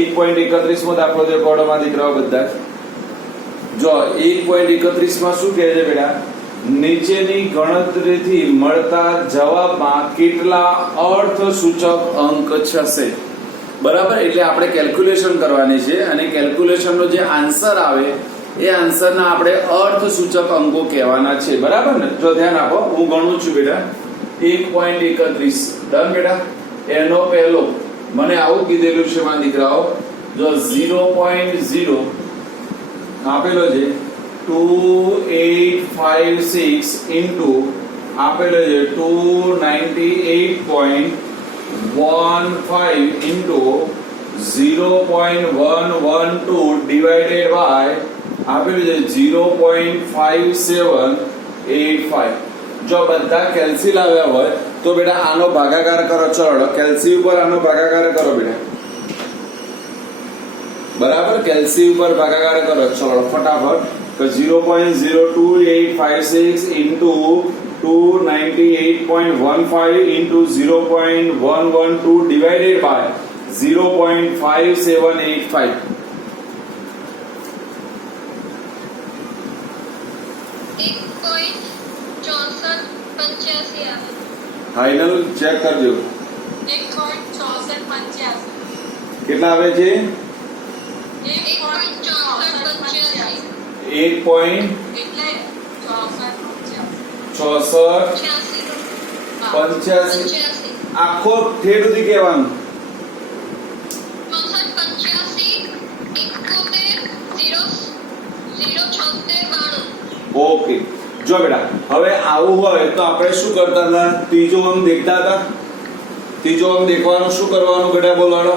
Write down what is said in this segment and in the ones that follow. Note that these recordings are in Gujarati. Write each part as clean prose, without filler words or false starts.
1.31 માં દાખલો દેખાડવામાં દીકરાઓ બધા જો 1.31 માં શું કહે છે બેટા નીચેની ગણતરીથી મળતા જવાબમાં કેટલા અર્થસૂચક અંક થશે બરાબર એટલે આપણે કેલ્ક્યુલેશન કરવાની છે અને કેલ્ક્યુલેશનનો જે આન્સર આવે એ આન્સરના આપણે અર્થસૂચક અંકો કહેવાના છે બરાબર ને જો ધ્યાન આપો હું ગણું છું બેટા 1.31 ડન બેટા એનો પહેલો મને આવું કીધેલું છે મારા દીકરાઓ જો 0.0 આપેલો છે 2856 ઇન્ટુ આપેલો છે 298.15 ઇન્ટુ 0.112 ડિવાઇડેડ બાય આપેલું છે 0.5785 જો બધા કેલ્સી લાવ્યા હોય તો બેટા આનો ભાગાકાર કરો ચલો કેલ્સી ઉપર આનો ભાગાકાર કરો બેટા બરાબર કેલ્સી ઉપર ભાગાકાર કરો ચલો ફટાફટ તો 0.02856 into 298.15 into 0.112 divided by 0.5785 final check कर दो 1.6485 कितना आवे छे 1.6485 આખો ઠેઠ સુધી કહેવાનું 6485 ઓકે જો બેટા હવે આવું હોય તો આપણે શું કરતા હતા ત્રીજો અંક દેખતા હતા ત્રીજો અંક દેખવાનું શું કરવાનું બેટા બોલાડો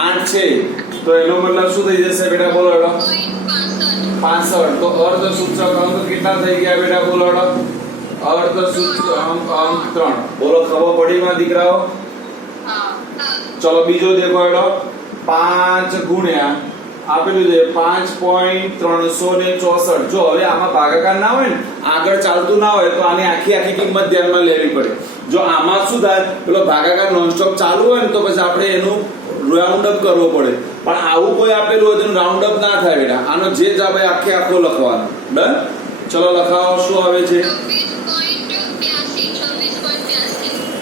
8 છે તો એનો મતલબ શું થઈ જશે બેટા બોલાડો 65 તો અર્ધસૂચક અંક કેટલા થઈ ગયા બેટા બોલાડો અર્ધસૂચક અંક 3 બોલો ખબર પડી માં દીકરાઓ ચલો બીજો દેખો એડો 5 ગુણ્યા આપેલું છે 5.364 જો હવે આમાં ભાગાકાર ના હોય ને આગળ ચાલતું ના હોય તો આની આખી કિંમત ધ્યાનમાં લેવી પડે જો આમાં શું થાય પેલો ભાગાકાર નોનસ્ટોપ ચાલુ હોય ને તો પછી આપણે એનું રાઉન્ડ અપ કરવો પડે પણ આવું કોઈ આપેલું હોય તો રાઉન્ડ અપ ના થાય બેટા આનો જે જવાબ આખે આખો લખવાનો ડન ચલો લખાવો શું આવે છે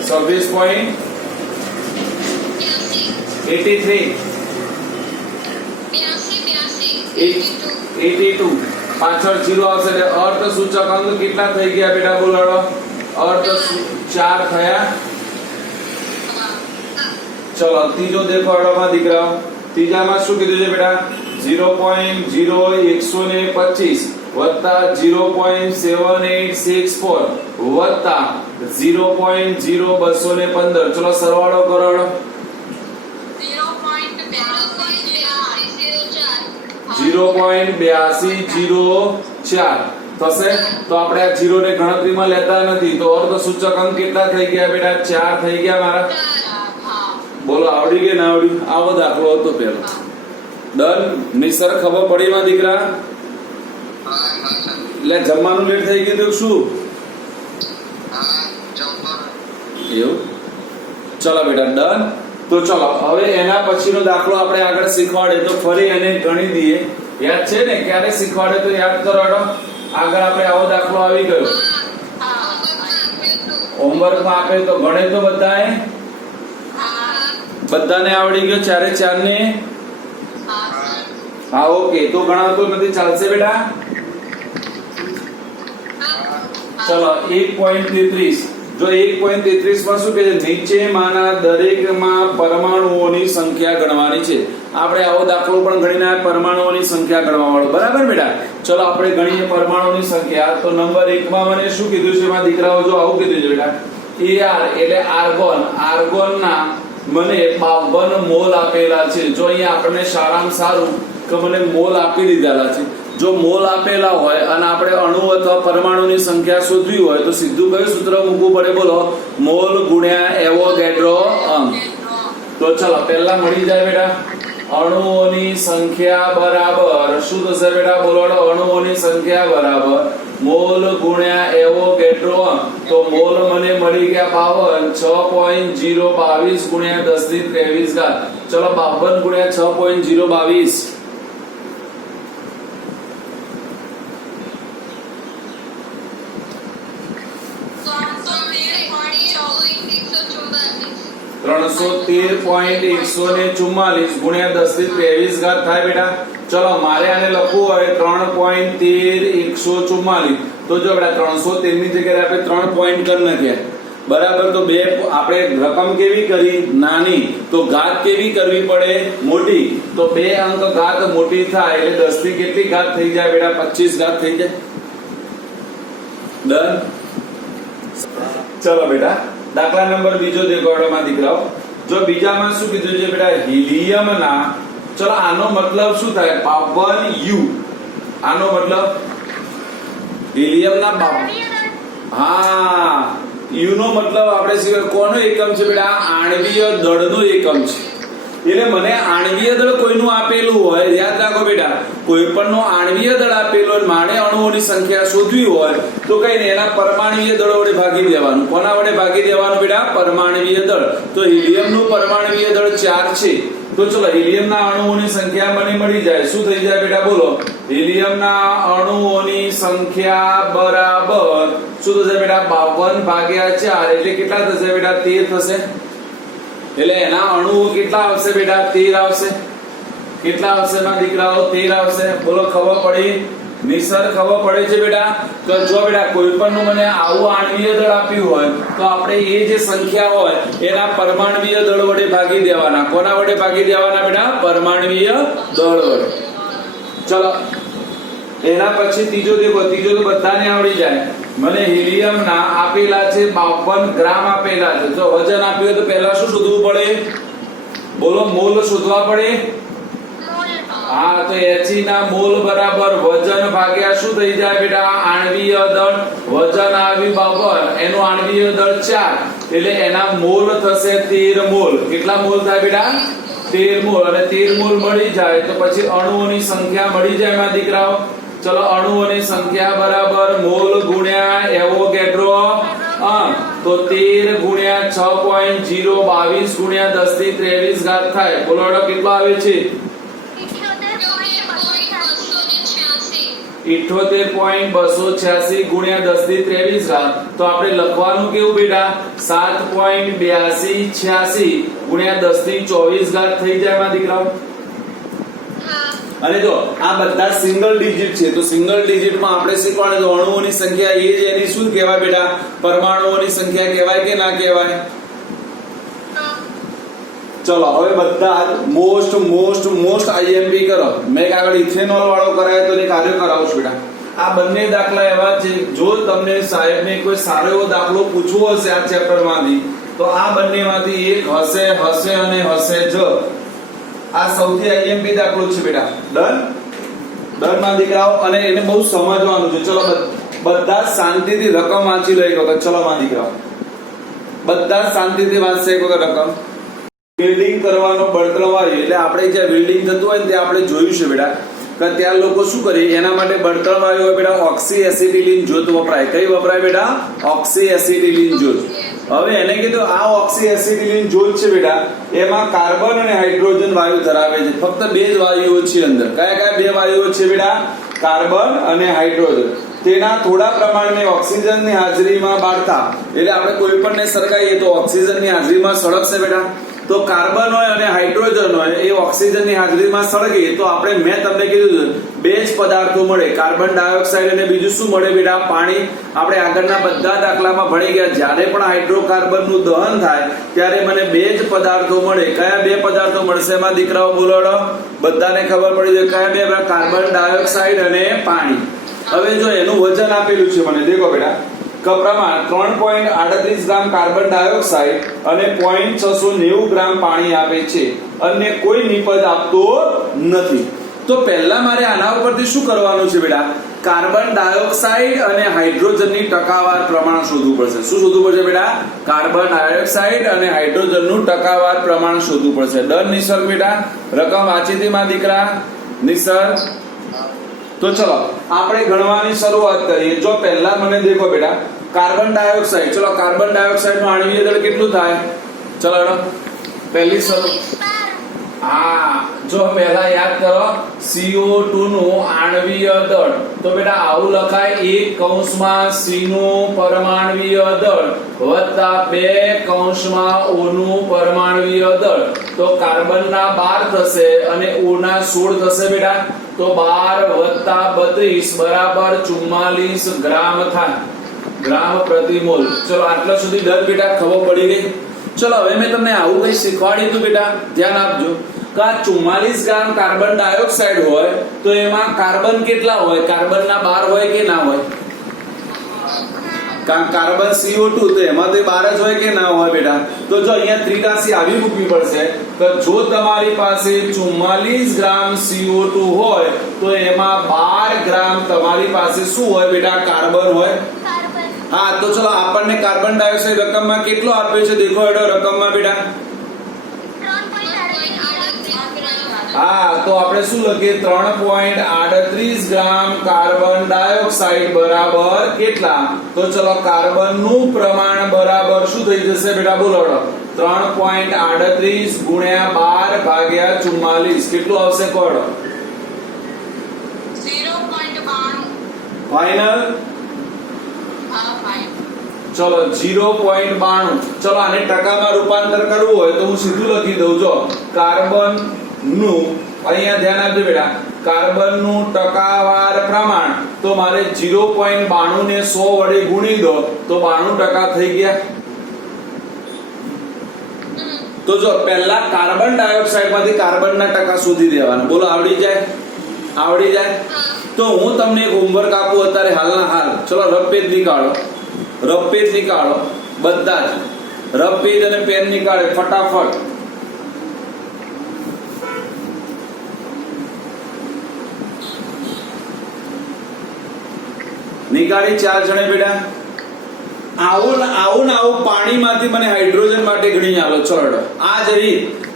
26.83 82 પાછળ 0 આવશે એટલે અર્ધસૂચક અંક કેટલા થઈ ગયા બેટા બોલાડો અર્ધ 4 થયા ચલો ત્રીજો દેખો અડોમાં દીકરાઓ ત્રીજામાં શું કીધું છે બેટા 0.0125 વત્તા 0.7864 વત્તા 0.0215 ચલો સરવાળો કરો 0.8204 થશે તો આપણે આ 0 ને ગણતરીમાં લેતા નથી તો અર્ધસૂચક અંક કેટલા થઈ ગયા બેટા 4 થઈ ગયા મારા બોલો આવડી કે ના આવડી આવો દાખલો હતો પેલો ડન નિસર ખબર પડી માં દીકરા એટલે જમવાનું લેટ થઈ ગયું તો શું એવું ચલો બેટા ડન તો ચલો હવે એના પછીનો દાખલો આપણે આગળ શીખવાડે તો ફરી એને ગણી દઈએ યાદ છે ને ક્યારે શીખવાડે તો યાદ કરો આગળ આપણે આવો દાખલો આવી ગયો હોમવર્કમાં આપે તો ગણે તો બધાને આવડી ગયો ચારે ચાર ને હા ઓકે તો ગણાવતો નથી ચાલશે બેટા ચલો 1.33 જો 1.33 માં શું કહે છે નીચેમાંના દરેકમાં પરમાણુઓની સંખ્યા ગણવાની છે આપણે આવો દાખલો પણ ગણીને પરમાણુઓની સંખ્યા ગણવા વાળો બરાબર બેટા ચલો આપણે ગણીએ પરમાણુઓની સંખ્યા તો નંબર 1 માં મને શું કીધું છે મારા દીકરાઓ જો આવું કીધું છે બેટા AR એટલે આર્ગોન ના મને 52 મોલ આપેલા છે જો અહીંયા આપણને સારામાં સારું કે મને મોલ આપી દીધેલા છે જો મોલ આપેલા હોય અને આપણે અણુ અથવા પરમાણુની સંખ્યા શોધવી હોય તો સીધું કયું સૂત્ર મૂકવું પડે બોલો મોલ ગુણ્યા એવોગેડ્રો અંક તો ચલો પહેલા મળી જાય બેટા અણુઓની સંખ્યા બરાબર શું થશે બેટા બોલો અણુઓની સંખ્યા બરાબર મોલ ગુણ્યા એવોગેડ્રો અંક તો મોલ મને મળી ગયા 52 6.022 ગુણ્યા 10 ની 23 ઘાત. ચલો 52 ગુણ્યા 6.022 313.144 ગુણ્યા 10 ની 23 ઘાત થાય બેટા. ચલો મારે આને લખવું હોય 3.14144, તો જો બેટા 313 ની જગ્યાએ આપણે 3 પોઈન્ટ કરી નાખ્યા બરાબર. તો બે આપણે રકમ કેવી કરી નાની, તો ઘાત કેવી કરવી પડે મોટી. તો બે અંક ઘાત મોટી થાય એટલે 10 ની કેટલી ઘાત થઈ જાય બેટા? 25 ઘાત થઈ જાય. ડન. ચલો બેટા દાખલા નંબર બીજો દેખો માં દીકરાઓ. જો બીજામાં શું કીધું છે બેટા? હિલિયમના, ચલો આનો મતલબ શું થાય? 52U. આનો મતલબ હિલિયમના હા, યુ નો મતલબ આપણે શું, કોનો એકમ છે બેટા? આણ્વીય દળનો એકમ છે. એટલે મને આણ્વીય દળ કોઈનું આપેલું હોય, યાદ રાખો બેટા, કોઈ પણ આણ્વીય દળ આપેલો હોય, મારે અણુઓની સંખ્યા શોધવી હોય તો કઈ નહીં, એના પરમાણ્વીય દળો વડે ભાગી દેવાનું. કોના વડે ભાગી દેવાનું બેટા? પરમાણ્વીય દળ. તો હિલિયમનું પરમાણ્વીય દળ 4 છે. તો ચલો હિલિયમના અણુઓની સંખ્યા મને મળી જાય. શું થઈ જાય બેટા? બોલો. હિલિયમના અણુઓની સંખ્યા બરાબર શું થશે બેટા? 52 ભાગ્યા 4 એટલે કેટલા થશે બેટા? 13 થશે. એટલે એના અણુઓ કેટલા આવશે બેટા? 13 આવશે. કેટલા આવશે માં દીકરાઓ? 13 આવશે. બોલો ખબર પડી? નિસર ખબર પડે છે બેટા? તો જો બેટા કોઈ પણ મને આવું આણ્વીય દળ આપ્યું હોય તો આપણે એ જે સંખ્યા હોય એના પરમાણ્વીય દળ વડે ભાગી દેવાના. કોના વડે ભાગી દેવાના બેટા? પરમાણ્વીય દળ વડે. ચલો એના પછી ત્રીજો દેખો. ત્રીજો તો બધાને આવડી જાય. મને હિલિયમના આપેલા છે 52 ગ્રામ આપેલા છે. જો વજન આપ્યું હોય તો પહેલા શું શોધવું પડે? બોલો મોલ શોધવા પડે. હા, તો He ના મોલ બરાબર વજન ભાગ્યા શું થઈ જાય બેટા? આણ્વીય દળ. વજન આવ્યું 52, એનું આણ્વીય દળ 4 એટલે એના મોલ થશે 13 મોલ. કેટલા મોલ થાય બેટા? 13 મોલ. અને 13 મોલ મળી જાય તો પછી અણુઓની સંખ્યા મળી જાય માં દીકરાઓ. ચલો અણુઓની સંખ્યા બરાબર મોલ ગુણ્યા એવોગેડ્રો. તો 13 ગુણ્યા 6.022 ગુણ્યા 10 ની 23 ઘાત થાય. બોલો કેટલો આવે છે? 78.286 ગુણ્યા 10 ની 23 ઘાત. તો આપણે લખવાનું કેવું બેટા? 7.8286 ગુણ્યા 10 ની 24 ઘાત થઈ જાય માં દીકરાઓ. અને જો આ બધા સિંગલ ડિજિટ છે તો સિંગલ ડિજિટમાં આપણે શીખવાડે અણુઓની સંખ્યા એ જ એની શું કહેવાય બેટા? પરમાણુઓની સંખ્યા કહેવાય કે ના કહેવાય? ચલો હવે બધા મોસ્ટ આઈએમપી કરો. મેં આગળ ઇથેનોલ વાળો કરાયો તો એક કાર્ય કરાવું છું બેટા. આ બંને દાખલા એવા છે, જો તમને સાહેબને કોઈ સારો એવો દાખલો પૂછવો હશે આ ચેપ્ટરમાંથી તો આ બંનેમાંથી એક હશે અને હશે જ. આ સૌથી આઈએમપી દાખલો છે બેટા. ડન માં દીકરાઓ. અને એને બહુ સમજવાનું છે. ચલો બધા શાંતિથી રકમ વાંચી લો એક વખત. ચલો માં દીકરાઓ બધા શાંતિથી વાંચશે એક વખત રકમ. વેલ્ડિંગ કરવાનો બળતણ વાયુ એટલે આપણે જ્યાં વેલ્ડિંગ થતું હોય ને ત્યાં આપણે જોયું છે બેટા કે ત્યાં લોકો શું કરે એના માટે બળતણ વાયુ હોય બેટા ઓક્સી એસિટિલિન જ્યોત વપરાય. કઈ વપરાય બેટા? ઓક્સી એસિટિલિન જ્યોત. હવે એને કીધું આ ઓક્સી એસિટિલિન જ્યોત છે બેટા એમાં કાર્બન અને હાઇડ્રોજન વાયુ ધરાવે છે. ફક્ત બે જ વાયુઓ છે અંદર. કયા કયા બે વાયુઓ છે બેટા? કાર્બન અને હાઇડ્રોજન. તેના થોડા પ્રમાણને ઓક્સિજનની હાજરીમાં બાળતા એટલે આપણે કોઈ પણ ને સળગાઈએ તો ઓક્સિજનની હાજરીમાં સળગશે બેટા. તો કાર્બન હોય અને હાઇડ્રોજન હોય એ ઓક્સિજનની હાજરીમાં સળગે તો આપણે મેં તમને કીધું બે જ પદાર્થો મળે, કાર્બન ડાયોક્સાઇડ અને બીજું શું મળે બેટા? પાણી. આપણે આગળના બધા દાખલામાં ભણી ગયા જ્યારે પણ હાઇડ્રોકાર્બનનું દહન થાય ત્યારે મને બે જ પદાર્થો મળે. કયા બે પદાર્થો મળશે એમાં દીકરાઓ? બોલો બધાને ખબર પડી જાય કયા બે? કાર્બન ડાયોક્સાઇડ અને પાણી. હવે જો એનું વજન આપેલું છે મને દેખો બેટા પ્રમાણ 3.38 ગ્રામ કાર્બન ડાયોક્સાઇડ અને 0.690 ગ્રામ પાણી આપે છે. અને કોઈ નિપજ આપતો નથી. તો પહેલા મારે આના ઉપરથી શું કરવાનું છે બેટા? કાર્બન ડાયોક્સાઇડ અને હાઇડ્રોજનની ટકાવાર પ્રમાણ શોધવું પડશે. શું શોધવું પડશે બેટા? કાર્બન ડાયોક્સાઇડ અને હાઇડ્રોજનનું ટકાવાર પ્રમાણ શોધવું પડશે. ડન નિસર્ગ બેટા? રકમ વાંચી હતી માં દીકરા? નિસર્ગ. તો ચલો આપણે ગણવાની શરૂઆત કરીએ. જો પહેલા મને દેખો બેટા કાર્બન ડાયોક્સાઇડ. ચલો કાર્બન ડાયોક્સાઇડ નું આણ્વિય દળ કેટલું થાય? ચલો હેડો પહેલી શરૂ. હા જો પહેલા યાદ કરો CO2 નું આણ્વિય દળ. તો બેટા આવું લખાય 1 કૌંસમાં C નું પરમાણ્વીય દળ વત્તા 2 કૌંસમાં O નું પરમાણ્વીય દળ. તો કાર્બન ના 12 થશે અને O ના 16 થશે બેટા. તો 12 વત્તા 32 બરાબર 44 ગ્રામ થાય, ગ્રામ પ્રતિ મોલ. ચલો આટલા સુધી ડર બેટા ખબર પડી ગઈ. ચલો હવે મેં તમને આવું કઈ શીખવાડ્યું હતું બેટા, ધ્યાન આપજો. 44 ગ્રામ કાર્બન ડાયોક્સાઇડ હોય તો એમાં કાર્બન કેટલા હોય? કાર્બન ના 12 હોય કે ના હોય? કાર્બન CO2 તો એમાં તો 12 જ હોય કે ના હોય બેટા? તો જો અહીંયા ત્રિરાશિ આવી મૂકવી પડશે. તો જો તમારી પાસે 44 ગ્રામ CO2 હોય તો એમાં 12 ગ્રામ તમારી પાસે શું હોય બેટા? કાર્બન હોય. હા તો ચલો આપણને કાર્બન ડાયોક્સાઇડ રકમમાં કેટલો આપ્યો છે દેખો એડો રકમમાં બેટા. હા તો આપણે શું લખીએ? 3.38 ગ્રામ કાર્બન ડાયોક્સાઇડ બરાબર કેટલા? તો ચલો કાર્બન નું પ્રમાણ બરાબર શું થઈ જશે બેટા? બોલો 3.38 ગુણ્યા 12 ભાગ્યા 44 કેટલું આવશે? કોડો 0.92. ફાઇનલ. ચલો 0.92. ચલો આને ટકામાં રૂપાંતર કરવું હોય તો હું સીધું લખી દઉં. જો કાર્બન નું અહીંયા ધ્યાન આપજો બેટા, કાર્બન નું ટકાવાર પ્રમાણ તો મારે 0.92 ને 100 વડે ગુણી દો તો 92% થઈ ગયા. તો જો પહેલા કાર્બન ડાયોક્સાઇડ માંથી કાર્બન ના ટકા શોધી દેવાના. બોલો આવડી જાય? આવડી જાય. તો હું તમને એક હોમવર્ક આપું અત્યારે હાલના હાલ. ચલો રફ પેજ નીકાળો, રફ પેજ નીકાળો બધા જ. રફ પેજ અને પેન નીકાળે ફટાફટ. નીકાળી 4 જણે બેટા. આવું પાણીમાંથી મને હાઇડ્રોજન માટે ગણી આલો. ચલો આ જરી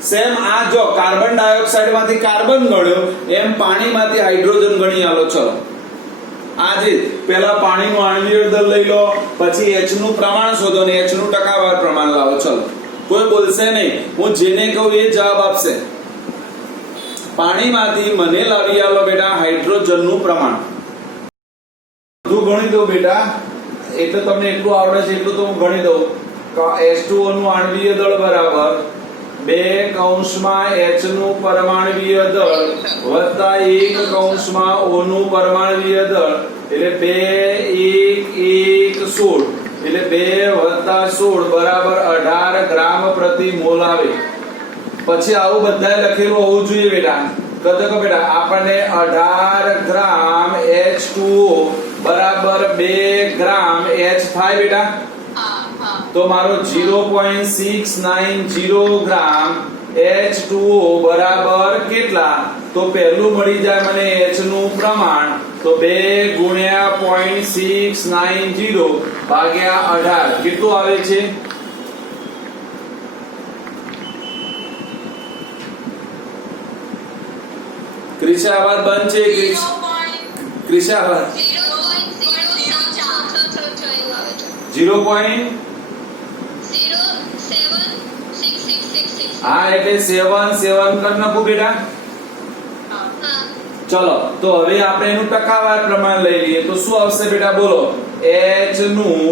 સેમ આ જો કાર્બન ડાયોક્સાઇડ માંથી કાર્બન ગણ્યો એમ પાણીમાંથી હાઇડ્રોજન ગણી આલો. ચલો આજે પહેલા પાણીનું આણ્વિય દળ લઈ લો, પછી H નું પ્રમાણ શોધો અને H નું ટકાવાર પ્રમાણ લાવો. ચલો કોઈ બોલશે નહીં, હું જેને કહું એ જવાબ આપશે. પાણીમાંથી મને લાવી આલો બેટા હાઇડ્રોજન નું પ્રમાણ. બધું ગણી દો બેટા, એટલે તમને એટલું આવડે છે એટલું તો હું ગણી દઉં. H2O નું આણ્વિય દળ બરાબર 2 કૌંસમાં H નું પરમાણ્વીય દળ વત્તા 1 કૌંસમાં O નું પરમાણ્વીય દળ એટલે 2 1 1 16 એટલે 2 વત્તા 16 બરાબર 18 ગ્રામ પ્રતિ મોલ આવે. પછી આવું બધાએ લખેલું હોવું જોઈએ બેટા. કહો બેટા આપણને 18 ગ્રામ H2O બરાબર 2 ગ્રામ H થાય બેટા. તો મારો 0.690 ગ્રામ H2O બરાબર કેટલા? તો પહેલું મળી જાય મને H નું પ્રમાણ તો 2 ગુણ્યા 0.690 ભાગ્યા 18 કેટલું આવે છે? ક્રિશા આવાજ બંધ છે. ક્રિશા આવાજ 0.076666. હા એટલે 7 કર નાખો બેટા. ચલો તો હવે આપણે એનું ટકાવાર પ્રમાણ લઈ લઈએ તો શું આવશે બેટા? બોલો H નું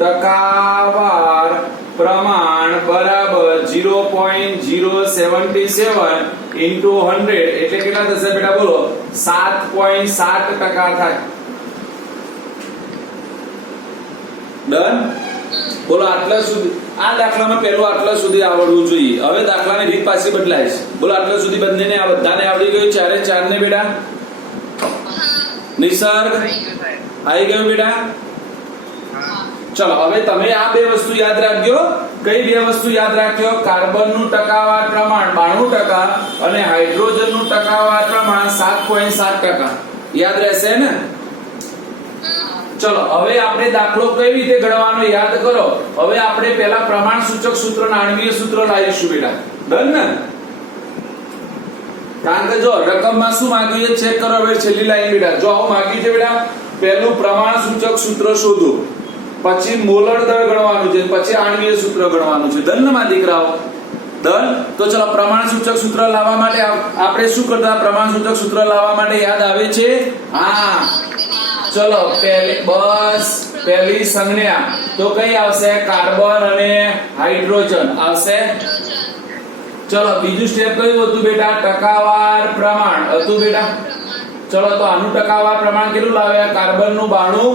ટકાવાર પ્રમાણ બરાબર 0.077 into 100 એટલે કેટલા થશે બેટા? બોલો 7.7% થાય. ડન. બોલો આટલા સુધી આ દાખલામાં પહેલું આટલા સુધી આવડવું જોઈએ. હવે દાખલાની રીત પાછી બદલાય છે. બોલો આટલા સુધી બંનેને આ બધાને આવડી ગયું? ચારે ચારને બેટા? નિસર્ગ આવી ગયું બેટા? ચલો હવે તમે આ બે વસ્તુ યાદ રાખજો. કઈ બે વસ્તુ યાદ રાખજો? કાર્બન નું ટકાવાર પ્રમાણ 92% અને હાઇડ્રોજન નું ટકાવાર પ્રમાણ 7.7%. યાદ રહેશે ને? ચલો હવે આપણે દાખલો કઈ રીતે ગણવાનો યાદ કરો. હવે આપણે પહેલા પ્રમાણ સૂચક સૂત્ર આણ્વીય સૂત્ર લાવીશું બેટા. ડન ને? કારણ કે જો રકમમાં શું માંગ્યું છે ચેક કરો. હવે છેલ્લી લાઈન બેટા જો આવું માંગ્યું છે બેટા પહેલું પ્રમાણ સૂચક સૂત્ર શોધો. પછી મોલર દળ ગણવાનું છે, પછી આણ્વીય સૂત્ર ગણવાનું છે. ડન ને મારા દીકરાઓ? ડન. તો ચલો પ્રમાણ સૂચક સૂત્ર લાવવા માટે આપણે શું કરતા? પ્રમાણ સૂચક સૂત્ર લાવવા માટે યાદ આવે છે? હા, ચલો પહેલી સંજ્ઞા તો કઈ આવશે? કાર્બન અને હાઇડ્રોજન આવશે. ચલો બીજું સ્ટેપ કયું હતું બેટા? ટકાવાર પ્રમાણ હતું બેટા. ચલો તો આનું ટકાવાર પ્રમાણ કેટલું લાવ્યા? કાર્બન નું 92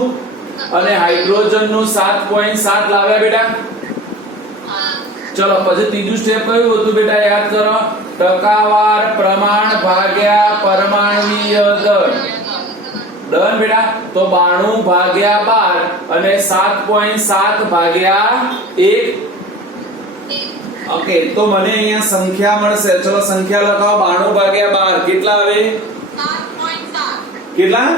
અને હાઇડ્રોજન નું 7.7 લાવ્યા બેટા. ચલો પછી ત્રીજું સ્ટેપ કયું હતું બેટા? યાદ કરો. ટકાવાર પ્રમાણ ભાગ્યા પરમાણ્વીય દળ. ડન બેટા. તો 92 ભાગ્યા 12 અને 7.7 ભાગ્યા 1. ઓકે, તો મને અહીંયા સંખ્યા મળશે. ચલો સંખ્યા લખાવો. 92 ભાગ્યા 12 કેટલા આવે? 7.7. કેટલા?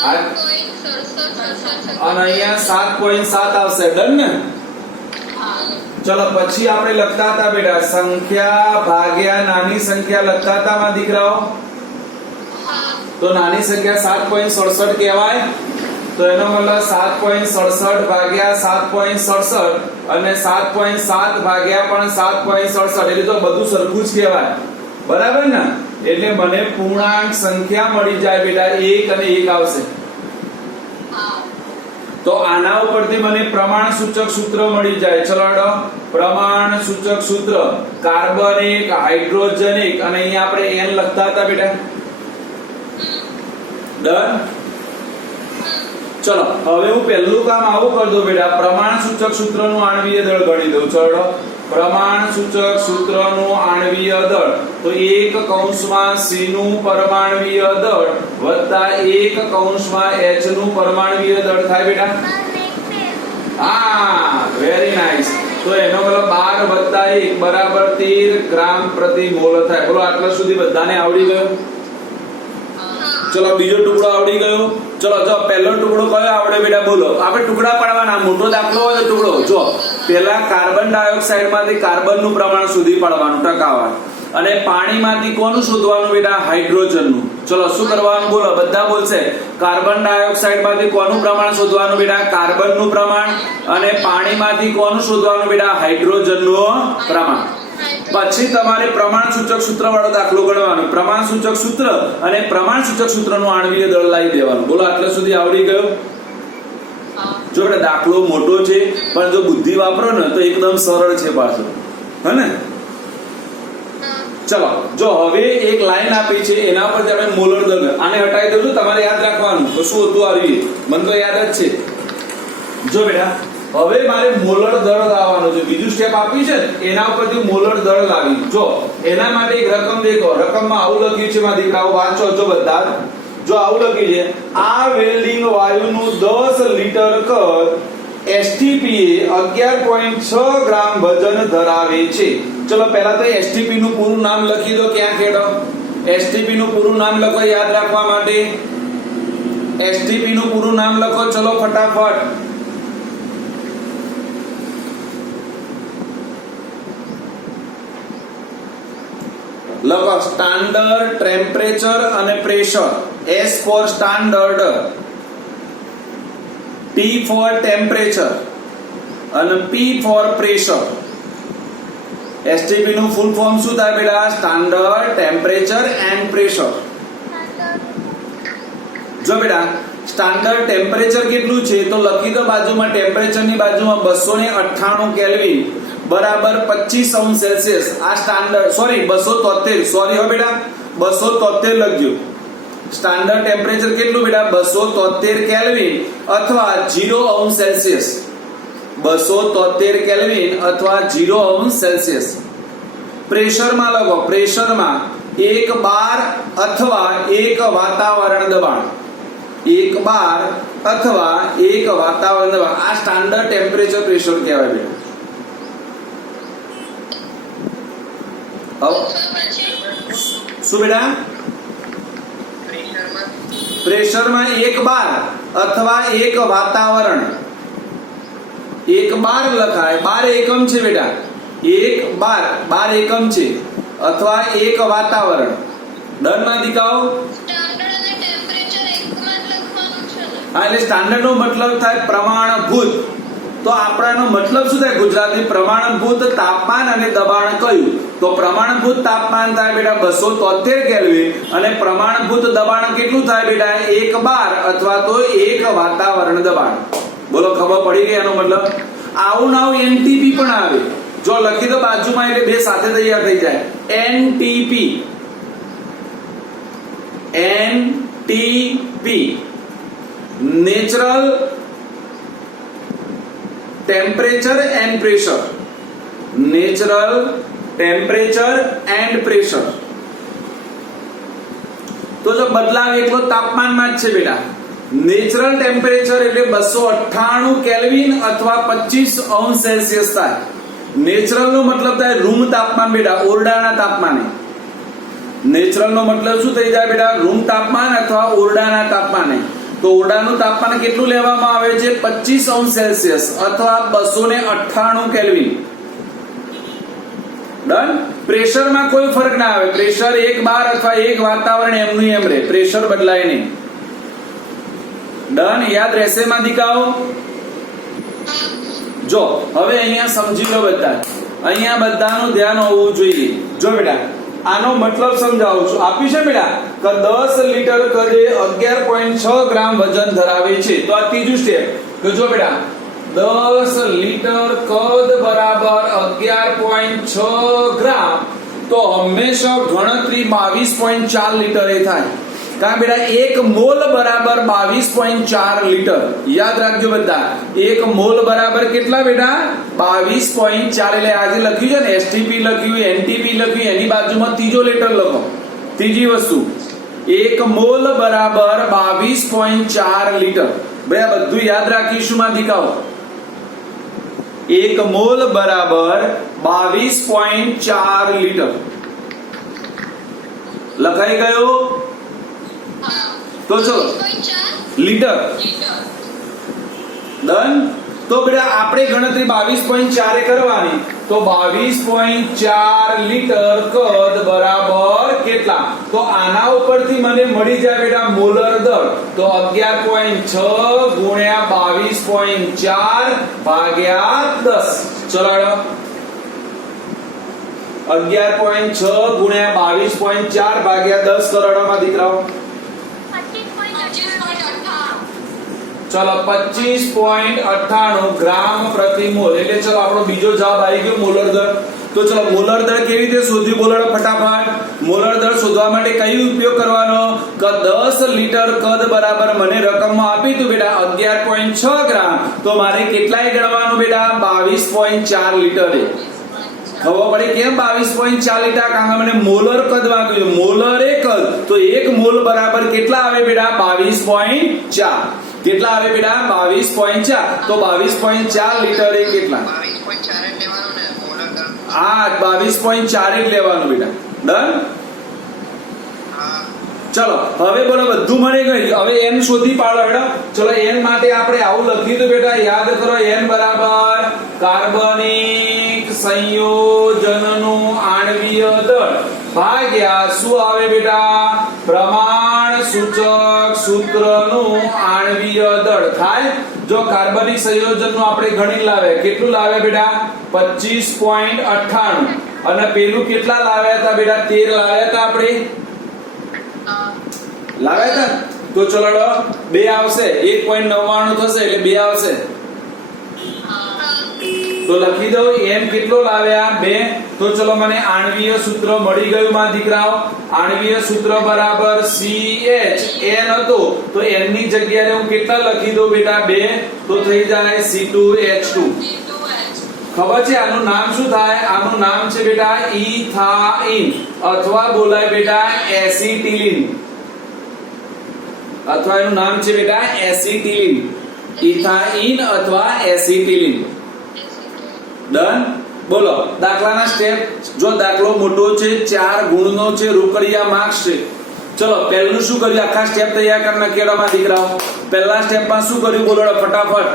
7.67. અને અહીંયા 7.7 આવશે. ડન ને? ચલો પછી આપણે લખતા હતા બેટા સંખ્યા ભાગ્યા નાની સંખ્યા લખતા હતા માં દીકરાઓ. તો નાની સંખ્યા 7.67 કહેવાય. તો એનો મતલબ 7.67 ભાગ્યા 7.67 અને 7.7 ભાગ્યા પણ 7.67 એટલે તો બધું સરખું જ કહેવાય. બરાબર ને? એટલે મને પૂર્ણાંક સંખ્યા મળી જાય બેટા 1 અને 1 આવશે. તો આના ઉપરથી મને પ્રમાણ સૂચક સૂત્ર મળી જાય. ચલો પ્રમાણ સૂચક સૂત્ર કાર્બન 1 હાઇડ્રોજન 1 અને અહીંયા આપણે n લખતા હતા બેટા. ડન. ચલો હવે હું પહેલું કામ આવું કરી દઉં બેટા. પ્રમાણ સૂચક સૂત્રનું આણ્વીય દળ ગણી દઉં. ચલો પ્રમાણ સૂચક સૂત્રનું આણ્વીય દળ તો 1 કૌંસમાં C નું પરમાણ્વીય દળ વત્તા 1 કૌંસમાં H નું પરમાણ્વીય દળ થાય બેટા. હા, વેરી નાઇસ. તો એનો મતલબ 12 વત્તા 1 બરાબર 13 ગ્રામ પ્રતિ મોલ થાય. બોલો આટલા સુધી બધાને આવડી ગયું? ચલો બીજો ટુકડો આવડી ગયો. ચલો જો પહેલો ટુકડો કયો આવડે બેટા? બોલો. આપણે ટુકડા પાડવાના. મોટો દાખલો હોય તો ટુકડો. જો પહેલા કાર્બન ડાયોક્સાઇડ માંથી કાર્બન નું પ્રમાણ શોધી પાડવાનું ટકાવાર અને પાણીમાંથી કોનું શોધવાનું બેટા? હાઇડ્રોજન નું. ચલો શું કરવાનું? બોલો બધા બોલશે. કાર્બન ડાયોક્સાઇડ માંથી કોનું પ્રમાણ શોધવાનું બેટા? કાર્બન નું પ્રમાણ. અને પાણીમાંથી કોનું શોધવાનું બેટા? હાઇડ્રોજન નું પ્રમાણ. પછી તમારે પ્રમાણ સૂચક સૂત્ર વાળો દાખલો ગણવાનો. પ્રમાણ સૂચક સૂત્ર અને પ્રમાણ સૂચક સૂત્રનું આણ્વીય દળ લાવી દેવાનું. બોલો આટલા સુધી આવડી ગયો? જો બેટા દાખલો મોટો છે પણ જો બુદ્ધિ વાપરો ને તો એકદમ સરળ છે પાછો. હે ને? ચલો જો હવે એક લાઈન આપી છે એના પરથી આપણે મોલર દળ આને હટાવી દઉં છું. તમારે યાદ રાખવાનું તો શું હતું આવી મને તો યાદ જ છે. જો બેટા હવે મારે મોલર દળ લાવવાનું છે. બીજું સ્ટેપ આપી છે એના ઉપરથી મોલર દળ લાવી. જો એના માટે એક રકમ દેખો. રકમમાં આવું લખ્યું છે મારા દીકરાઓ વાંચો જો બધા. જો આવું લખ્યું છે આ વેલ્ડિંગ વાયુનું 10 લીટર કદ STP એ 11.6 ગ્રામ વજન ધરાવે છે. ચલો પહેલા તો STP નું પૂરું નામ લખી દો. ક્યાં ખેડો? STP નું પૂરું નામ લખો યાદ રાખવા માટે. STP નું પૂરું નામ લખો. ચલો ફટાફટ. લખો સ્ટાન્ડર્ડ ટેમ્પરેચર અને pressure. S for standard, T for temperature અને P ફોર પ્રેશર. STP નું ફૂલ ફોર્મ શું થાય બેટા? Standard temperature and pressure. જો બેટા સ્ટાન્ડર્ડ ટેમ્પરેચર કેટલું છે તો લખી દો બાજુમાં. ટેમ્પરેચર ની બાજુમાં 298 કેલ્વિન બરાબર 25 અંશ સેલ્સિયસ. આ સ્ટાન્ડર્ડ 273 સોરી હો બેટા 273 લખજો. સ્ટાન્ડર્ડ ટેમ્પરેચર કેટલું બેટા? 273 કેલ્વિન અથવા 0 અંશ સેલ્સિયસ. 273 કેલ્વિન અથવા 0 અંશ સેલ્સિયસ. પ્રેશરમાં લખો. પ્રેશરમાં 1 બાર અથવા 1 વાતાવરણ દબાણ. 1 બાર અથવા 1 વાતાવરણ દબાણ. આ સ્ટાન્ડર્ડ ટેમ્પરેચર પ્રેશર કહેવાય બેટા. શું બેટા? પ્રેશરમાં 1 બાર અથવા 1 વાતાવરણ. 1 બાર લખાય. 12 એકમ છે બેટા. 1 બાર 12 એકમ છે અથવા 1 વાતાવરણ. ડન માં દીકાઓ? સ્ટાન્ડર્ડ અને ટેમ્પરેચર એકમાં જ લખવાનું છે. હા, એટલે સ્ટાન્ડર્ડ નો મતલબ થાય પ્રમાણભૂત. તો આપણાનો મતલબ શું થાય ગુજરાતી? પ્રમાણભૂત તાપમાન અને દબાણ કયું? તો પ્રમાણભૂત તાપમાન થાય બેટા 273 કેલ્વિન અને પ્રમાણભૂત દબાણ કેટલું થાય બેટા? 1 બાર અથવા તો 1 વાતાવરણ દબાણ. બોલો, ખબર પડી ગઈ એનો મતલબ? આવું નાવ એનટીપી પણ આવે. જો લખી દો બાજુમાં એટલે બે સાથે તૈયાર થઈ જાય. NTP, NTP natural temperature and pressure. Natural temperature and pressure. તો જો બદલાવ એકલો તાપમાનમાં જ છે બેટા. નેચરલ ટેમ્પરેચર એટલે 298 કેલ્વિન અથવા 25 અંશ સેલ્સિયસ થાય. નેચરલ નો મતલબ થાય રૂમ તાપમાન બેટા, ઓરડાના તાપમાને. નેચરલ નો મતલબ શું થઈ જાય બેટા? રૂમ તાપમાન અથવા ઓરડાના તાપમાને. તો ઓરડાનું તાપમાન કેટલું લેવામાં આવે છે? 25 અંશ સેલ્સિયસ અથવા 298 કેલ્વિન. ડન. પ્રેશરમાં કોઈ ફરક ના આવે. પ્રેશર 1 બાર અથવા 1 વાતાવરણ એમનું એમ રહે, પ્રેશર બદલાય નહીં. ડન. યાદ રહેશે માં દીકાઓ? જો હવે અહીંયા સમજી લો બધા. અહીંયા બધાનું ધ્યાન હોવું જોઈએ. જો બેટા આનો મતલબ સમજાવું છું. આપ્યું છે બેટા કે 10 લીટર કદે 11.6 ગ્રામ વજન ધરાવે છે. તો આ ત્રીજું સ્ટેપ. તો જો બેટા 10 લીટર કદ બરાબર 11.6 ગ્રામ, તો હંમેશા ગણતરી 22.4 લીટરે થાય. કારણ બેટા 1 મોલ બરાબર 22.4 લીટર. યાદ રાખજો બધા. 1 મોલ બરાબર કેટલા બેટા? 22.4. એટલે આજે લખ્યું છે ને એસટીપી લખ્યું, એનટીપી લખ્યું, એની બાજુમાં ત્રીજો લેટર લખો. ત્રીજી વસ્તુ 1 મોલ બરાબર 22.4 લીટર. ભાઈ આ બધું યાદ રાખીશું માં દીકાઓ. 1 મોલ બરાબર 22.4 લીટર. લખાઈ ગયો? તો ચલો લીટર. ડન. તો બેટા આપણે ગણતરી 22.4 કરવાની. તો 22.4 લીટર કદ બરાબર કેટલા? તો આના ઉપરથી મને મળી જાય બેટા મોલર દર. તો 11.6 ગુણ્યા 22.4 ભાગ્યા 10. ચલાડો. 11.6 ગુણ્યા 22.4 ભાગ્યા 10 કરોડમાં દીકરાઓ. ચલો 25.98 ગ્રામ પ્રતિ મોલ. એટલે ચલો આપણો બીજો જવાબ આવી ગયો મોલર દર. તો ચલો મોલર દર કેવી રીતે શોધવી? બોલો ફટાફટ. મોલર દર શોધવા માટે કયો ઉપયોગ કરવાનો? કે 10 લીટર કદ બરાબર મને રકમમાં આપી તું બેટા 11.6 ગ્રામ, તો મારે કેટલાય ગણવાનું બેટા? 22.4 લીટરે. ખબર પડી કેમ 22.4 લીટર? કારણ કે મને મોલર કદ માંગ્યું. મોલર એ કદ, તો 1 મોલ બરાબર કેટલા આવે બેટા? 22.4. કેટલા આવે બેટા? 22.4. તો 22.4 લીટર એ કેટલા? 22.4 લેવાનું ને મોલર દર. હા, 22.4 જ લેવાનું બેટા. ડન. ચલો હવે બોલો બધું મળી ગયું. હવે n શોધી પાડો બેટા. ચલો n માટે આપણે આવું લખી દો બેટા. યાદ કરો n બરાબર કાર્બનિક સંયોજનનું આણ્વીય દળ ભાગ્યા શું આવે બેટા? પ્રમાણ સૂચક સૂત્રનું આણ્વીય દળ થાય. જો કાર્બનિક સંયોજનનું આપણે ગણી લાવે, કેટલું લાવે બેટા? 25.98. અને પેલું કેટલા લાવ્યા હતા બેટા? 13 લાવ્યા હતા આપણે. લાવ્યા હતા. તો ચલો 2 આવશે. 1.99 થશે એટલે 2 આવશે. તો લખી દઉં n કેટલો લાવ્યા? 2. તો ચલો મને આણ્વીય સૂત્ર મળી ગયું માં દીકરાઓ. આણ્વીય સૂત્ર બરાબર CH. n હતો તો n ની જગ્યાએ હું કેટલા લખી દઉં બેટા? 2. તો થઈ જાય C2H2. ખબર છે આનું નામ શું થાય? આનું નામ છે બેટા ઇથાઇન અથવા બોલાય બેટા એસિટિલિન. અથવા એનું નામ છે બેટા એસિટિલિન. ઇથાઇન અથવા એસિટિલિન. ડન. બોલો દાખલાના સ્ટેપ. જો દાખલો મોટો છે, 4 ગુણનો છે, રોકડિયા માર્ક્સ છે. ચલો પહેલું શું કર્યું? આખા સ્ટેપ તૈયાર કરી નાખ્યામાં દીકરાઓ. પહેલા સ્ટેપમાં શું કર્યું? બોલો ફટાફટ.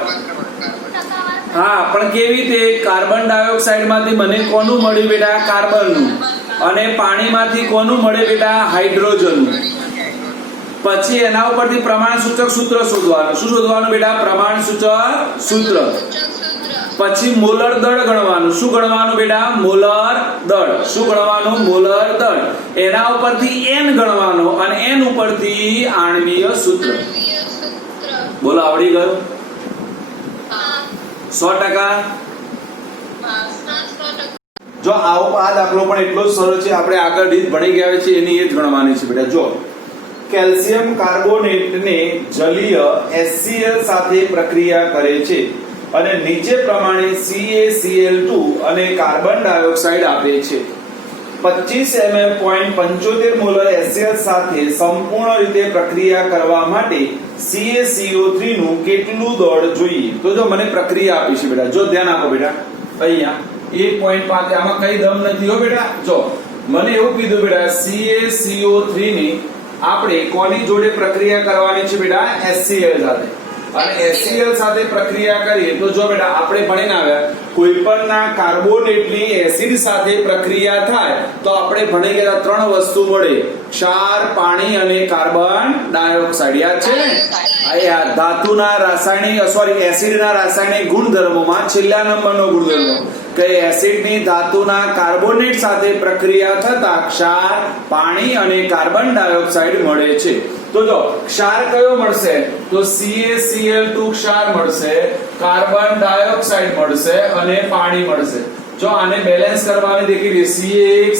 હા, પણ કેવી રીતે? કાર્બન ડાયોક્સાઇડ માંથી મને કોનું મળ્યું બેટા? કાર્બનનું. અને પાણીમાંથી કોનું મળે બેટા? હાઇડ્રોજનનું. પછી એના ઉપરથી પ્રમાણ સૂચક સૂત્ર શોધવાનું. શું શોધવાનું બેટા? પ્રમાણ સૂચક સૂત્ર. પછી મોલર દળ ગણવાનું. શું ગણવાનું બેટા? મોલર દળ. શું ગણવાનું? મોલર દળ. એના ઉપરથી n ગણવાનો અને n ઉપરથી આણ્વીય સૂત્ર. બોલો, આવડી ગયું? 100%. જો આવો આ દાખલો પણ એટલો જ સરળ છે. આપણે આગળ રીત ભણી ગયા છે એની એ જ ગણવાની છે બેટા. જો કેલ્શિયમ કાર્બોનેટને જલીય HCl સાથે પ્રક્રિયા કરે છે અને નીચે પ્રમાણે CaCl2 અને કાર્બન ડાયોક્સાઇડ આપે છે. 25 ml 0.75 મોલર HCl સાથે સંપૂર્ણ રીતે પ્રક્રિયા કરવા માટે CaCO3 નું કેટલું દળ જોઈએ? તો જો મને પ્રક્રિયા આપી છે બેટા, જો ધ્યાન આપો બેટા. અહીંયા 1.5 આમાં કઈ દમ નથી હો બેટા. જો મને એવું કીધું બેટા CaCO3 ની આપણે કોની જોડે પ્રક્રિયા કરવાની છે બેટા? HCl સાથે. અને HCl સાથે પ્રક્રિયા કરીએ તો જો બેટા આપણે ભણીને આવ્યા કોઈ પણ ના કાર્બોનેટની એસિડ સાથે પ્રક્રિયા થાય તો આપણે ભણી ગયા 3 વસ્તુ મળે: ક્ષાર, પાણી અને કાર્બન ડાયોક્સાઇડ. યાદ છે ને? આ ધાતુના રાસાયણિક એસિડના રાસાયણિક ગુણધર્મોમાં છેલ્લા નંબરનો ગુણધર્મ કે એસિડની ધાતુના કાર્બોનેટ સાથે પ્રક્રિયા થતા ક્ષાર, પાણી અને કાર્બન ડાયોક્સાઇડ મળે છે. તો જો ક્ષાર કયો મળશે? તો CaCl2 ક્ષાર મળશે, કાર્બન ડાયોક્સાઇડ મળશે અને પાણી મળશે. જો આને બેલેન્સ કરવાની દેખી CA1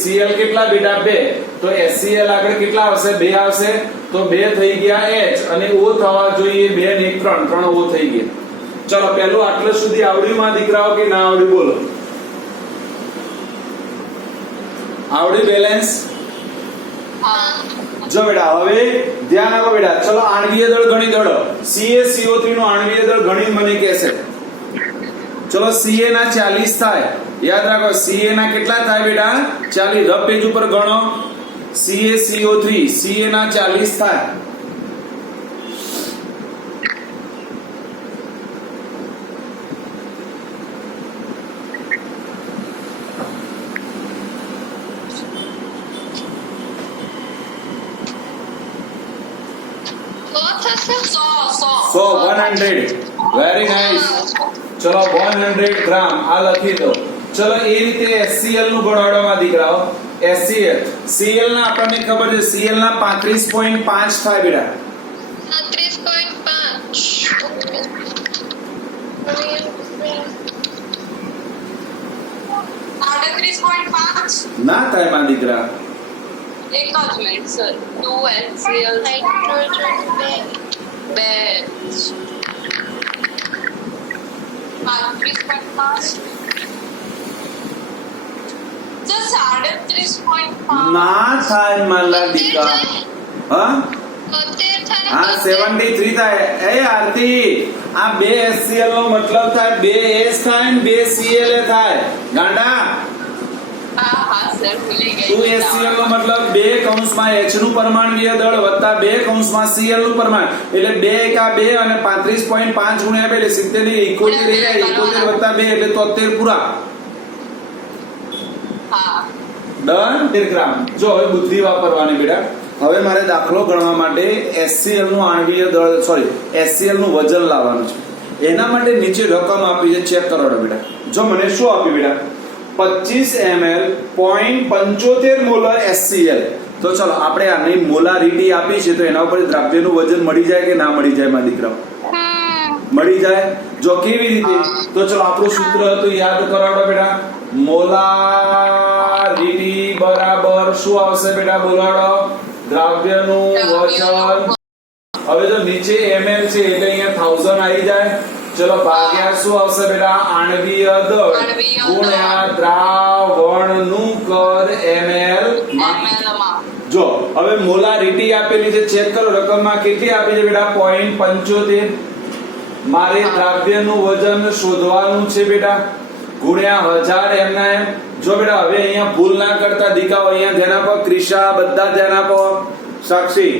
Cl કેટલા બેટા? 2. તો HCl આગળ કેટલા આવશે? 2 આવશે. તો 2 થઈ ગયા H અને O થવા જોઈએ 2 ને 1 3 3 O થઈ ગયા. ચલો પહેલું આટલે સુધી આવડ્યું માં દીકરાઓ કે ના આવડ્યું? બોલો, આવડ્યું બેલેન્સ? જો બેટા હવે ધ્યાન આપો બેટા. ચલો આણ્વીય દળ ગણી દો. CaCO3 નું આણ્વીય દળ ગણી મને કહેશે. ચલો Ca ના 40 થાય. યાદ રાખો Ca ના કેટલા થાય બેટા? 40. રફ પેજ ઉપર ગણો. CaCO3 Ca ના 40 થાય. So 100. Very nice. ચલો 100 ગ્રામ આ લખી દો. ચલો એ રીતે HCl નું ગણવાડોમાં દીકરાઓ. Cl ના આપણને ખબર છે Cl ના 35.5 થાય બેટા. 38.5 ના થાય માં દીકરા. એક જ minute sir. 2 HCl hydrogen 2 35.5 sir 37.5 ના થાય માલા દીકરા. હા 73 થાય. એ આરતી આ 2 HCl નો મતલબ થાય 2 H થાય ને 2 Cl થાય. ગાંડા હા સર ભૂલી ગઈ. 2 HCl નો મતલબ 2 કૌંસમાં H નું પરમાણ્વીય દળ વત્તા 2 કૌંસમાં Cl નું પરમાણુ એટલે 2 એકા 2 અને 35.5 ગુણ્યા 2 એટલે 70 ની 71 રહે. 71 વત્તા 2 એટલે 73 પૂરા. હા ડન. 13 ગ્રામ. જો હવે બુદ્ધિ વાપરવાની બેટા. હવે મારે દાખલો ગણવા માટે HCl નું આણ્વીય દળ HCl નું વજન લાવવાનું છે. એના માટે નીચે રકમ આપી છે, ચેક કરો બેટા. જો મને શું આપ્યું બેટા? 25 ml 0.75 મોલર HCl. તો ચલો આપણે આની મોલારિટી આપી છે તો એના ઉપર દ્રવ્યનું વજન મળી જાય કે ના મળી જાય માં દીકરાઓ? મળી જાય. જો કેવી રીતે? તો ચલો આપણું સૂત્ર હતું યાદ કરાવડો બેટા. મોલારિટી બરાબર શું આવશે બેટા? બોલાડો. દ્રવ્યનું વજન. હવે જો નીચે ml છે એટલે અહીંયા 1000 આવી જાય. ચલો ભાગ્યા શું આવશે બેટા? આણ્વીય દળ ગુણ્યા દ્રાવણનું કદ ml માં. જો હવે મોલારિટી આપેલી છે, ચેક કરો રકમમાં કેટલી આપી છે બેટા? 0.75. મારે દ્રવ્યનું વજન શોધવાનું છે બેટા ગુણ્યા 1000 ml. જો બેટા હવે અહીંયા ભૂલ ના કરતા દીકાઓ. અહીંયા ધ્યાન આપો. ક્રિશા બધા ધ્યાન આપો. સાક્ષી,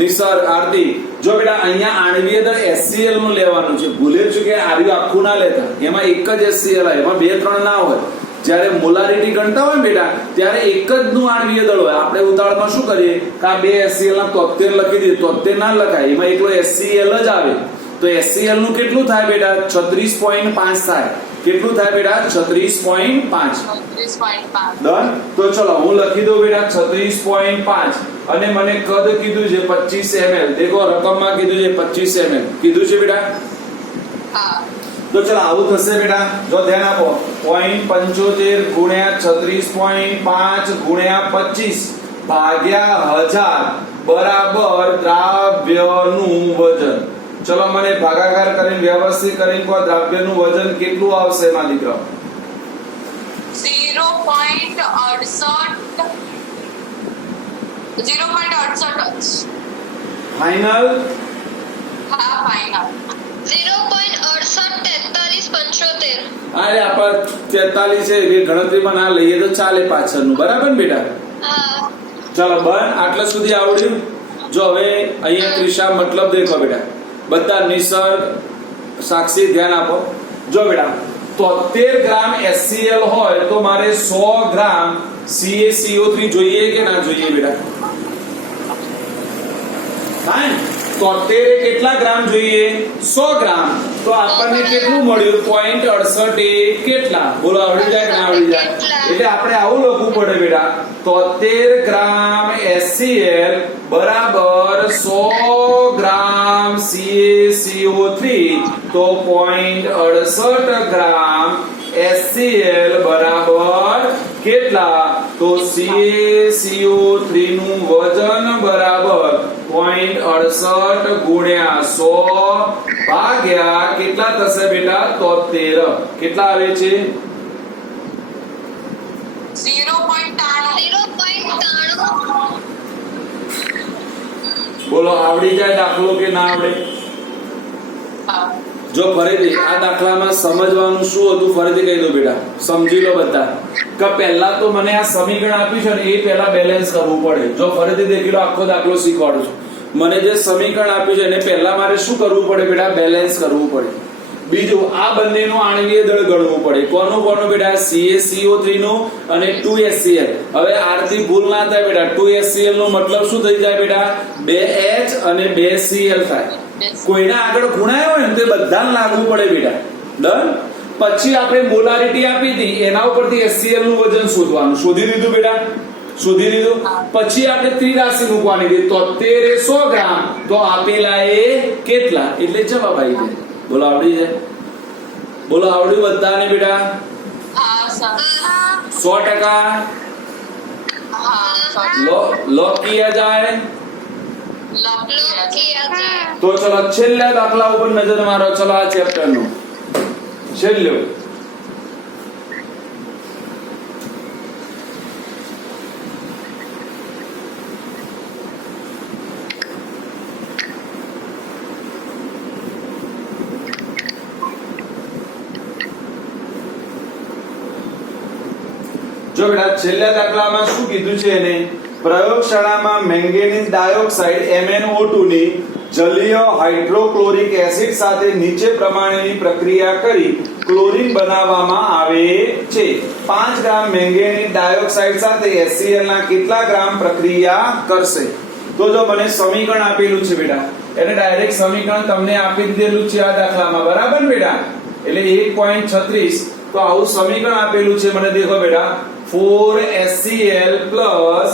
નિસર્ગ, આરતી. જો બેટા અહીંયા આણ્વીય દળ HCl નું લેવાનું છે. ભૂલે છું કે આર્યું આખું ના લેતા. એમાં એક જ HCl આવે, એમાં 2 3 ના હોય. જ્યારે મોલારિટી ગણતા હોય ને બેટા ત્યારે એક જ નું આણ્વીય દળ હોય. આપણે ઉતાવળમાં શું કરીએ કે આ 2 HCl ના 73 લખી દઈએ. 73 ના લખાય, એમાં એકલો HCl જ આવે. તો HCl નું કેટલું થાય બેટા? 36.5 થાય. કેટલું થાય બેટા? 36.5. 36.5. ડન. તો ચલો હું લખી દઉં બેટા 36.5 અને મને કદ કીધું છે 25 ml. દેખો રકમમાં કીધું છે 25 ml કીધું છે બેટા. હા તો ચલો આવું થશે બેટા. જો ધ્યાન આપો 0.75 ગુણ્યા 36.5 ગુણ્યા 25 ભાગ્યા 1000 બરાબર દ્રાવ્યનું વજન. ચલો મને ભાગાકાર કરીને વ્યવસ્થિત કરીને કહો દ્રાવ્યનું વજન કેટલું આવશે એમાં દીકરો? 0.68 ફાઇનલ. હા ફાઇનલ 0.684375. અરે આપણ 43 છે એ ગણતરીમાં ના લઈએ તો ચાલે પાછળનું. બરાબર ને બેટા? હા ચાલો બન આટલા સુધી આવડ્યું. જો હવે અહીંયા ત્રિષા મતલબ દેખો બેટા, બધા નિસર્ગ સાક્ષી ધ્યાન આપો. જો બેટા 73 ગ્રામ HCl હોય તો મારે 100 ગ્રામ CaCO3 જોઈએ કે ના જોઈએ બેટા? ફાઈન. 73 એ કેટલા ગ્રામ જોઈએ? 100 ગ્રામ. તો આપણને કેટલું મળ્યું? 0.68 કેટલા? બોલો આવડી જાય કે ના આવડી જાય? એટલે આપણે આવું લખવું પડે બેટા 73 ગ્રામ HCl બરાબર 100 ગ્રામ CaCO3. તો 0.68 ગ્રામ HCl બરાબર કેટલા? તો CaCO3 નું વજન બરાબર 0.68 ગુણ્યા 100 ભાગ્યા કેટલા થશે બેટા? 73. કેટલા આવે છે? 0.93. બોલો આવડી જાય દાખલો કે ના આવડે? હા જો ફરીથી આ દાખલામાં સમજવાનું શું હતું ફરીથી કહી દો બેટા, સમજી લો બધા કે પહેલા તો મને આ સમીકરણ આપ્યું છે ને એ પહેલા બેલેન્સ કરવું પડે. જો ફરીથી દેખી લો આખો દાખલો શીખવાડું છું. મને જે સમીકરણ આપ્યું છે એને પહેલા મારે શું કરવું પડે બેટા? બેલેન્સ કરવું પડે. બીજું આ બંનેનું આણ્વીય દળ ગણવું પડે. કોનું કોનું બેટા? CaCO3 નું અને 2HCl. હવે આરથી ભૂલ ના થાય બેટા, 2HCl નો મતલબ શું થઈ જાય બેટા? 2H અને 2Cl થાય. કોઈના આગળ ગુણાય હોય ને તો બધાને લાગવું પડે બેટા. ડન. પછી આપણે મોલારિટી આપી હતી એના ઉપરથી HCl નું વજન શોધવાનું. શોધી દીધું બેટા? શોધી દીધું. પછી આપણે ત્રિરાશિ મૂકવાની હતી. 73 એ 100 ગ્રામ તો આપેલા એ કેટલા? એટલે જવાબ આવી જાય. બોલો આવડી જાય? બોલો આવડ્યું બધાને બેટા? હા સર 100%. હા સર લોક કિયા જાય. લખ કિયા જાય. તો ચલો છેલ્લા દાખલા ઉપર નજર મારો. ચલો આ ચેપ્ટર નું છેલ્લું. જો બેટા છેલ્લા દાખલામાં શું કીધું છે એને? પ્રયોગશાળામાં મેંગેનીઝ ડાયોક્સાઇડ MnO2 ની જલીય હાઇડ્રોક્લોરિક એસિડ સાથે નીચે પ્રમાણેની પ્રક્રિયા કરી ક્લોરીન બનાવવામાં આવે છે. 5 ગ્રામ મેંગેનીઝ ડાયોક્સાઇડ સાથે HCl ના કેટલા ગ્રામ પ્રક્રિયા કરશે? તો જો મને સમીકરણ આપેલું છે બેટા, એને ડાયરેક્ટ સમીકરણ તમને આપી દીધેલું છે આ દાખલામાં. બરાબર બેટા? એટલે 1.36 તો આવું સમીકરણ આપેલું છે મને. દેખો બેટા 4HCl પ્લસ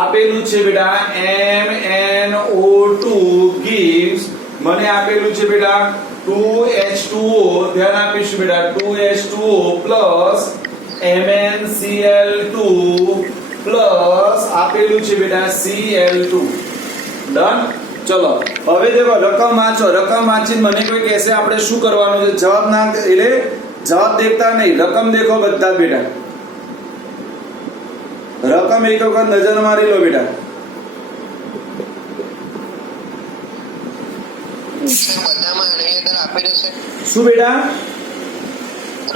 આપેલું છે બેટા MnO2 gives મને આપેલું છે બેટા 2H2O. ધ્યાન આપીશું બેટા 2H2O પ્લસ MnCl2 પ્લસ આપેલું છે બેટા Cl2. ડન. ચલો હવે દેખો રકમ વાંચો. રકમ વાંચીને મને કોઈ કહેશે આપણે શું કરવાનું છે? જવાબ ના એટલે જવાબ દેખતા નહીં, રકમ દેખો બધા બેટા. રકમ એક વખત નજર મારી લો બેટા. બધામાં આણ્વીય દળ આપેલું છે. શું બેટા?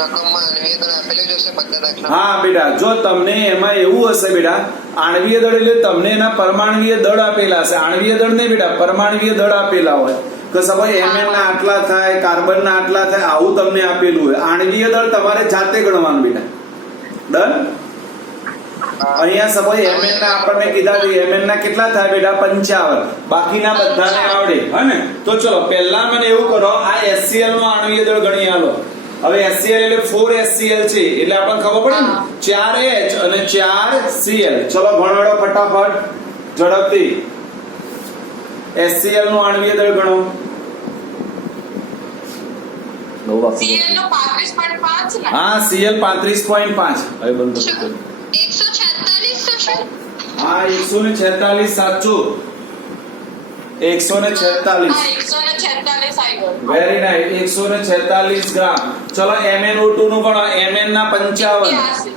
રકમમાં આણ્વીય દળ આપેલું જ હશે બધા દાખલા. હા બેટા, જો તમને એમાં એવું હશે બેટા આણ્વીય દળ એટલે તમને એના પરમાણ્વીય દળ આપેલા હશે. આણ્વીય દળ નહીં બેટા, પરમાણ્વીય દળ આપેલા હોય કે સપોઝ Mn ના આટલા થાય, કાર્બન ના આટલા થાય, આવું તમને આપેલું હોય. આણ્વીય દળ તમારે જાતે ગણવાનું બેટા. ડન. અહીંયા સપોઝ mn ના આપણને કીધા છે mn ના કેટલા થાય બેટા 55 બાકીના બધાને આવડે હે ને. તો ચલો પહેલા મને એવું કરો આ HCl નો આણ્વીય દળ ગણી આલો. હવે HCl એટલે 4HCl છે એટલે આપણને ખબર પડે ને 4H અને 4Cl. ચલો ભણવાડો ફટાફટ ઝડપથી HCl નું આણ્વીય દળ ગણો. CL નો 35.5 ને હા Cl 35.5 હવે બંધ કરો. 146 થશે. હા 146 સાચું 146 હા 146 આવી ગયો વેરી નાઇસ 146 ગ્રામ. ચલો MnO2 નું ગણો. Mn ના 55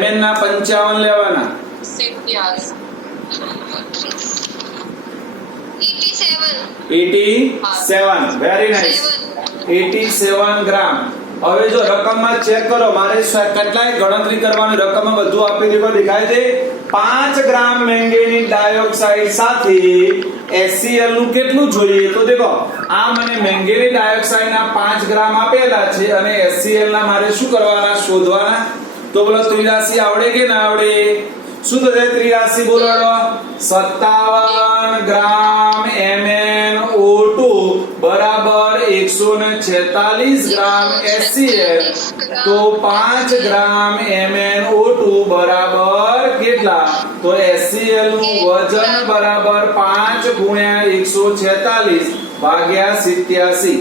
Mn ના 55 લેવાના 87 87 વેરી નાઇસ 87 ગ્રામ. હવે જો રકમમાં ચેક કરો મારે કેટલાય ગણતરી કરવાની રકમમાં બધું આપી દીધું દેખાય છે 5 ગ્રામ મેંગેનીઝ ડાયોક્સાઇડ સાથે HCl નું કેટલું જોઈએ તો દેખો આ મને મેંગેનીઝ ડાયોક્સાઇડ ના 5 ગ્રામ આપેલા છે અને HCl ના મારે શું કરવાના શોધવાના. તો બોલો 83 આવડે કે ના આવડે. શું થશે 83 બોલો 57 ગ્રામ MnO2 બરાબર 146 ગ્રામ HCl. તો 5 ગ્રામ MnO2 બરાબર કેટલા તો HCl નું વજન બરાબર 5 ગુણ્યા 146 ભાગ્યા 87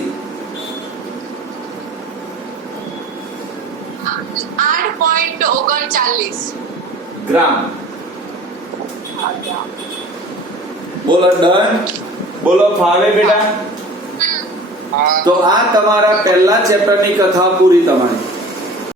8.39 ગ્રામ. બોલો ડન. બોલો ફાવે બેટા. હા તો આ તમારા પહેલા ચેપ્ટરની કથા પૂરી તમારી.